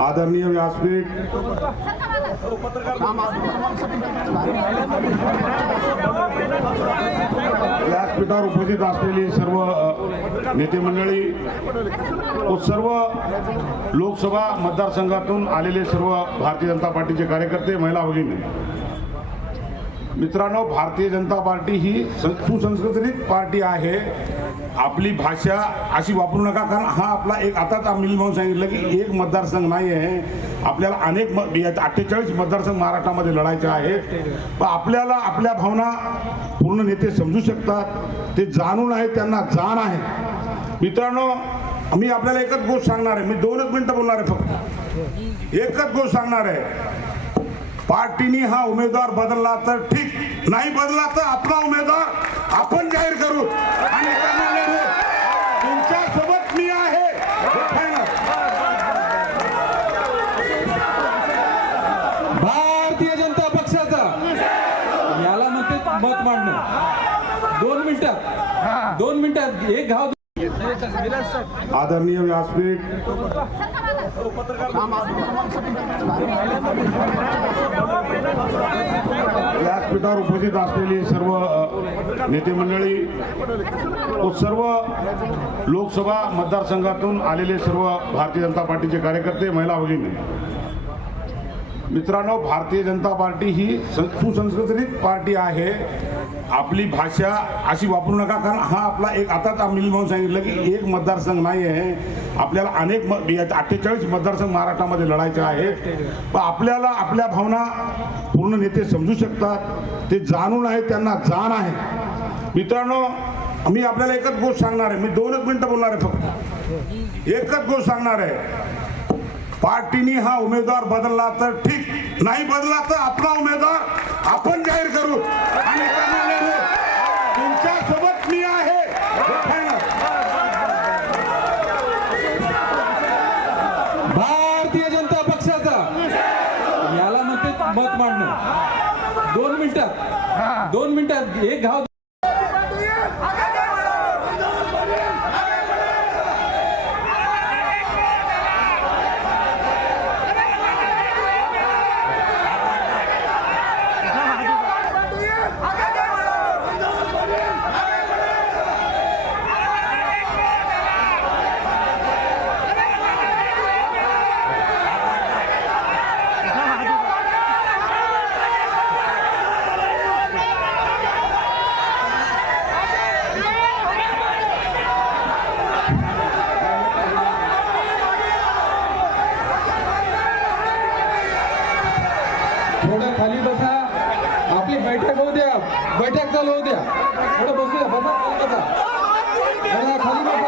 आदरणीय व्यासपीठ. व्यासपीठावर उपस्थित असलेली सर्व नेते मंडळी व सर्व लोकसभा मतदारसंघातून आलेले सर्व भारतीय जनता पार्टीचे कार्यकर्ते महिला भगिनी मित्रांनो भारतीय जनता पार्टी ही सुसंस्कृत पार्टी आहे. आपली भाषा अशी वापरू नका कारण हा आपला एक आताच आम्ही म्हणून सांगितलं की एक मतदारसंघ नाही आहे. आपल्याला अनेक अठ्ठेचाळीस मतदारसंघ महाराष्ट्रामध्ये लढायचे आहेत. पण आपल्याला आपल्या भावना पूर्ण नेते समजू शकतात. ते जाणून आहेत त्यांना जाण आहे. मित्रांनो मी आपल्याला एकच गोष्ट सांगणार आहे. मी दोनच मिनिटं बोलणार आहे फक्त. एकच गोष्ट सांगणार आहे. पार्टीने हा उमेदवार बदलला तर ठीक. नाही बदलला तर आपला उमेदवार आपण जाहीर करू. आणि त्यांना लढवू. तुमच्यासोबत मी आहे. भारतीय जनता पक्षाचा. याला म्हणते मत मांडणं. दोन मिनिटात दोन मिनिटात एक घाव आदरणीय व्यासपीठ. व्यासपीठावर उपस्थित असलेली सर्व नेते मंडळी व सर्व लोकसभा मतदारसंघातून आलेले सर्व भारतीय जनता पार्टीचे कार्यकर्ते महिला भगिनी मित्रांनो भारतीय जनता पार्टी ही सुसंस्कृत पार्टी आहे. आपली भाषा अशी वापरू नका कारण हा आपला एक आताच आम्ही सांगितलं की एक मतदारसंघ नाही आहे आपल्याला अनेक म अठ्ठेचाळीस मतदारसंघ महाराष्ट्रामध्ये लढायचे आहेत. पण आपल्याला आपल्या भावना पूर्ण नेते समजू शकतात. ते जाणून आहे त्यांना जाण आहे. मित्रांनो मी आपल्याला एकच गोष्ट सांगणार आहे. मी दोनच मिनिटं बोलणार आहे फक्त. एकच गोष्ट सांगणार आहे. पार्टीने हा उमेदवार बदलला तर ठीक. नाही बदलला तर आपला उमेदवार आपण जाहीर करू. आणि त्यांना लढवू. तुमच्यासोबत मी आहे हे final. भारतीय जनता पक्षाचा याला म्हणते मत मांडणं दोन मिनिटात दोन मिनिटात एक घाव थोडं खाली बसा. आपली बैठक होऊ द्या. बैठक चालू होऊ द्या. थोडं बसूया. बसा खाली खाली बसा.